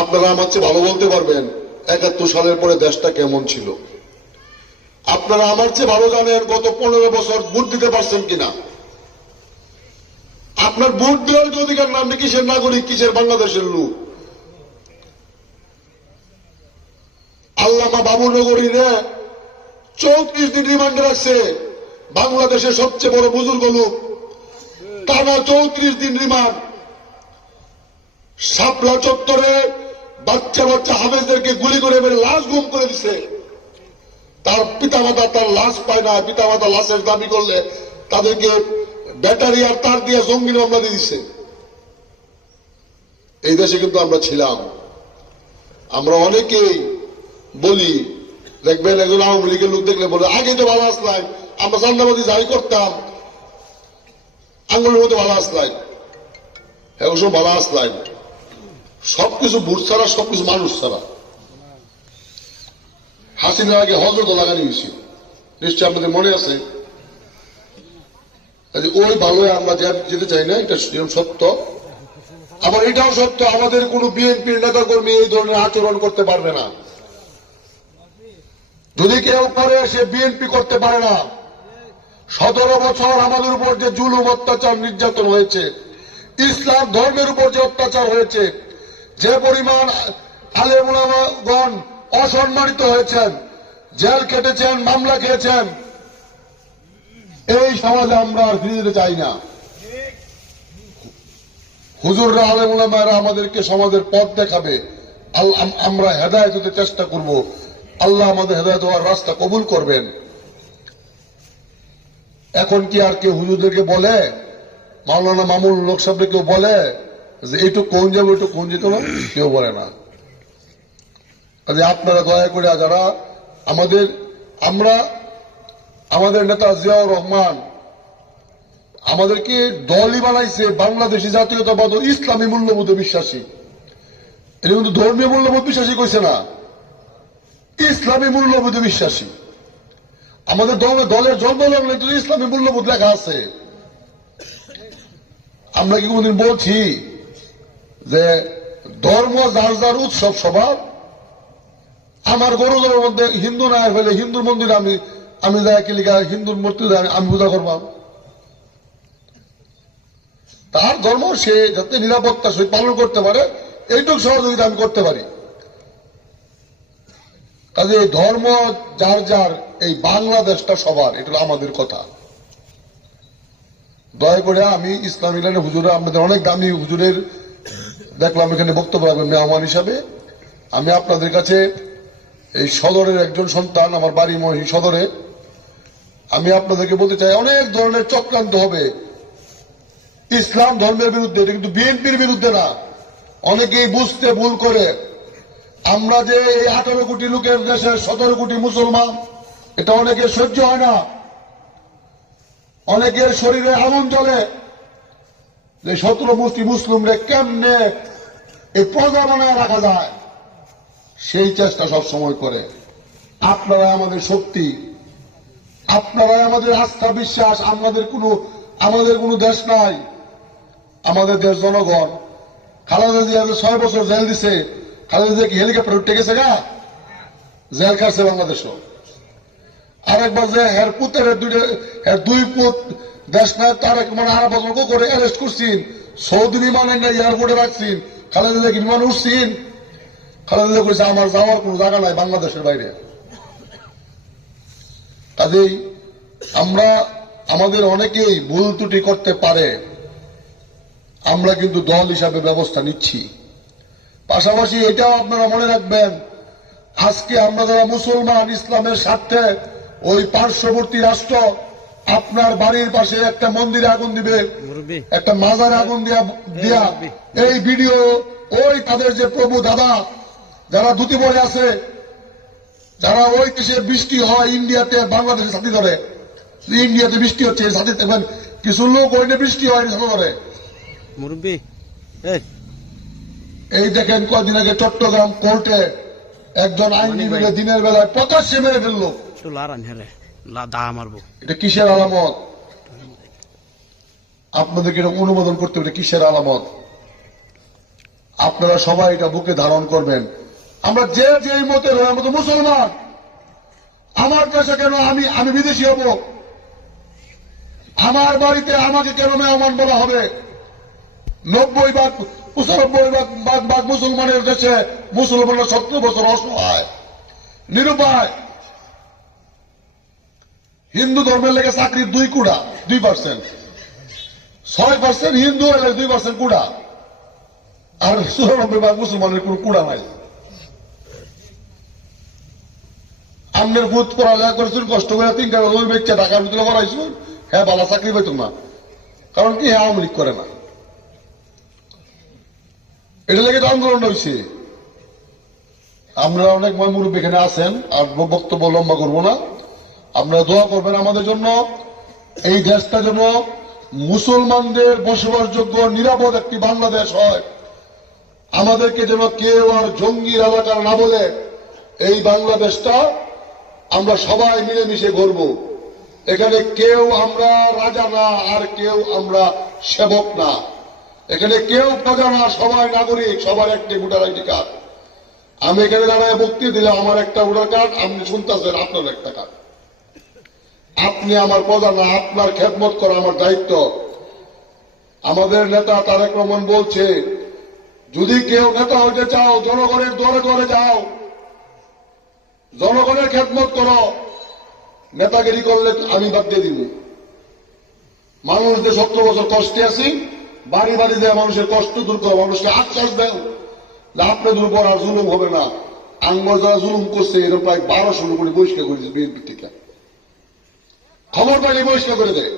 আপনারা আমার চেয়ে ভালো বলতে পারবেন ৭১ সালের পরে দেশটা কেমন ছিল। আপনারা আমার চেয়ে ভালো জানেন গত 15 বছর ভোট দিতে পারছেন কিনা। আপনার ভোট দেওয়ার যে অধিকার না, আপনি কিসের নাগরিক, কিসের বাংলাদেশের লোক। আল্লামা বাবুনগরীরে 34 দিন রিমান্ডে রাখছে বাংলাদেশের সবচেয়ে বড় বুজুর্গ লোক, টানা 34 দিন রিমান্ড। শাপলা চত্বরে বাচ্চা বাচ্চা হাফেজদেরকে গুলি করে মেরে লাশ গুম করে দিছে। তার পিতামাতা তার লাশ পায় না, পিতামাতা লাশের দাবি করলে তাদেরকে ব্যাটারি আর তার দিয়ে জঙ্গি মামলা দিয়ে দিচ্ছে। এই দেশে কিন্তু আমরা ছিলাম। আমরা অনেকেই বলি, দেখবেন একজন আওয়ামী লীগের লোক দেখলে বলে আগে তো ভালো আসলাই, আমরা চান্দাবাজি যাই করতাম আঙ্গুলের মধ্যে ভালো আসলাই, এখন সব ভালো আসলাই। সবকিছু ভোট ছাড়া, সবকিছু মানুষ ছাড়া। হাসিনার আগে হজরত লাগানি হয়েছিল, নিশ্চয় আপনাদের মনে আছে। ওই ভালো আমরা যেতে চাই না, এটা সত্য। আবার এটাও সত্য, আমাদের কোন বিএনপির নেতা কর্মী এই ধরনের আচরণ করতে পারবে না। যদি কেউ করে, সে বিএনপি করতে পারে না। 17 বছর আমাদের উপর যে জুলুম, অত্যাচার, নির্যাতন হয়েছে, ইসলাম ধর্মের উপর যে অত্যাচার হয়েছে, যে পরিমাণ আলেম উলামাগণ অসম্মানিত হয়েছেন, জেল কেটেছেন, মামলা খেয়েছেন, এই সমাজে আমরা আর ফিরে যেতে চাই না। হুজুররা, আলেম উলামারা আমাদেরকে সমাজের পথ দেখাবে, আমরা হেদায়েত হতে চেষ্টা করব। আল্লাহ আমাদের হেদায়েত হওয়ার রাস্তা কবুল করবেন। এখন কি আর কেউ হুজুরদেরকে বলে, মাওলানা মামুন লোক সাহেবকে কেউ বলে যে এইটুক কোন যাবো, একটু কোন যেত না? কেউ বলে না। আপনারা দয়া করে, যারা আমাদের নেতা জিয়াউর রহমান আমাদেরকে দলই বানাইছে বাংলাদেশি জাতীয়তাবাদ ও ইসলামী মূল্যবোধে বিশ্বাসী। এটা কিন্তু ধর্মীয় মূল্যবোধ বিশ্বাসী কইছে না, ইসলামী মূল্যবোধে বিশ্বাসী। আমাদের দলের জন্মলগ্নে তো ইসলামী মূল্যবোধ লেখা আছে। আমরা কি কোনদিন বলছি যে ধর্ম যার যার উৎসব স্বভাব? আমার গরুদের মধ্যে হিন্দু না ফেলে হিন্দুর মন্দিরে আমি যাই কি লিখা, হিন্দুর মূর্তি আমি পূজা করবাম। তার ধর্ম সে যাতে নিরাপত্তার সহিত পালন করতে পারে, এইটুকু সহযোগিতা আমি করতে পারি। কাজে এই ধর্ম যার যার, এই বাংলাদেশটা সবার, এটা আমাদের কথা। দয়া করে, আমি ইসলাম ইলানের হুজুরা, আপনাদের অনেক দামি হুজুরের দেখলাম এখানে বক্তব্য রাখবেন মেহমান হিসাবে। আমি আপনাদের কাছে এই সদরের একজন সন্তান, আমার বাড়ি মহি সদরে, আমি আপনাদেরকে বলতে চাই, অনেক ধরনের চক্রান্ত হবে ইসলাম ধর্মের বিরুদ্ধে, এটা কিন্তু বিএনপির বিরুদ্ধে না। অনেকেই বুঝতে ভুল করে, আমরা যে এই 18 কোটি লোকের দেশের 17 কোটি মুসলমান, এটা অনেকের সহ্য হয় না। অনেকের শরীরে আগুন জ্বলে যে 17 কোটি মুসলিমরে কেমনে এই প্রজা বানায় রাখা যায়, সেই চেষ্টা সব সময় করে। আপনারাই আমাদের শক্তি, আপনারাই আমাদের আস্থা, বিশ্বাস। আমাদের কোনো দেশ নাই, আমাদের দেশ জনগণ। খালেদা জিয়া 6 বছর জেল দিছে, খালেদা জিয়া কি হেলিকপ্টার উঠে গেছে গা? জেল কাটছে বাংলাদেশও। আরেকবার যে দুই পুত দেশ নায়ক তারেক আরাফাতকে করে অ্যারেস্ট করছেন, সৌদি বিমানে না এয়ারপোর্টে রাখছেন, খালেদা জিয়া কি বিমানে উঠছেন? খালেদা জিয়া কইছে আমার যাওয়ার কোনো জায়গা নাই বাংলাদেশের বাইরে। কাজেই আমাদের অনেকেই ভুল ত্রুটি করতে পারে, আমরা কিন্তু দল হিসাবে ব্যবস্থা নিচ্ছি। পাশাপাশি এটাও আপনারা মনে রাখবেন, আজকে আমরা যারা মুসলমান, ইসলামের স্বার্থে ওই পার্শ্ববর্তী রাষ্ট্র আপনার বাড়ির পাশে একটা মন্দিরে আগুন দিবে, একটা মাজারে আগুন দিয়া এই ভিডিও, ওই তাদের যে প্রভু দাদা যারা ধুতি পরে আছে, যারা ওই দেশে বৃষ্টি হয়, ইন্ডিয়াতে বাংলাদেশে ছাতি ধরে, ইন্ডিয়াতে বৃষ্টি হচ্ছে ছাতি দেখবেন, কিছু লোক ওইটা বৃষ্টি হয় ছাতি ধরে। এই দেখেন, কয়েকদিন আগে চট্টগ্রাম কোর্টে একজন আইনজীবীকে দিনের বেলায় প্রকাশ্যে মেরে ফেললো। এটা কিসের আলামত? আপনাদেরকে এটা অনুমোদন করতে হবে, কিসের আলামত? আপনারা সবাই এটা বুকে ধারণ করবেন। আমরা যে যেই মতের হই, আমরা তো মুসলমান। আমার দেশে কেন আমি বিদেশি হব? আমার বাড়িতে আমাকে কেন মেহমান বলা হবে? 90 ভাগ 95 ভাগ মুসলমানের দেশে মুসলমানরা 17 বছর অসহায়, নিরুপায়। হিন্দু ধর্মের লেগে চাকরির 2%, 6% হিন্দু হলে 2% কুড়া, আর 94 ভাগ মুসলমানের কোন কুড়া নাই। আমনের ভূত পড়ালেখা করেছেন, কষ্ট করে 3 টাকা ওই বেচে ঢাকার ভিতরে করাইছেন, হ্যাঁ ভালো চাকরি পেত না। কারণ কি? হ্যাঁ আওয়ামী লীগ করে না। এটা লেগে তো আন্দোলন হয়েছে। আপনারা অনেক মুরব্বী এখানে আছেন, আর বক্তব্য লম্বা করবো না। আপনারা দোয়া করবেন আমাদের জন্য, এই দেশটা যেন মুসলমানদের বসবাসযোগ্য নিরাপদ একটি বাংলাদেশ হয়। আমাদেরকে যেন কেউ আর জঙ্গি রাজাকার না বলে, এই বাংলাদেশটা আমরা সবাই মিলেমিশে গড়ব। এখানে কেউ আমরা রাজা না, আর কেউ আমরা সেবক না। এখানে কেউ প্রজা না, সবাই নাগরিক, সবার একটি ভোটার আইডি কার্ড। আমি এখানে দাঁড়ায় বক্তৃতা দিলাম, আমার একটা ভোটার কার্ড, আপনি শুনতেছেন আপনার একটা কার্ড। আপনি আমার প্রজা না, আপনার খেদমত করা আমার দায়িত্ব। আমাদের নেতা তারেক রহমান বলছে, যদি কেউ নেতা হইতে চাও জনগণের দরে দরে যাও, জনগণের খেদমত করো। নেতাগিরি করলে আমি বাদ দিয়ে দিব। মানুষদের 17 বছর কষ্টে আছি, বাড়ি বাড়ি দেয় মানুষের কষ্ট দূর করো, মানুষকে আশ্বাস দেও আপনাদের উপর আর জুলুম হবে না। আঙ্গর যারা জুলুম করছে এরকম প্রায় 1200 কোটি বহিষ্কার করেছে বিএনপি থেকে। খবর পাইলে বহিষ্কার করে দেয়।